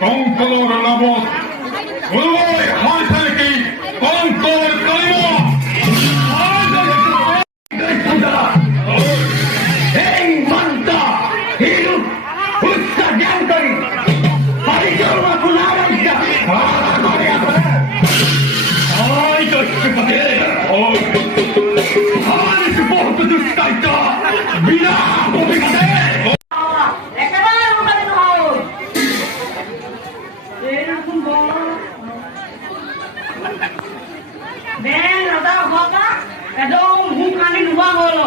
কংকলৰ নামত ওলাই হৈছে নেকি কংকৰ কৰিব এই মন্ত্র হিরুপ উচ্চ জ্ঞান করি পরিচর্যা পুনরাজ্ঞা বহুত দুষ্টাইত বিনা অভিঘাতে একেবারে উঠালে নহয় এরকম বড় বেন রদা হবা একদম মুখ খানি নোয়া হলো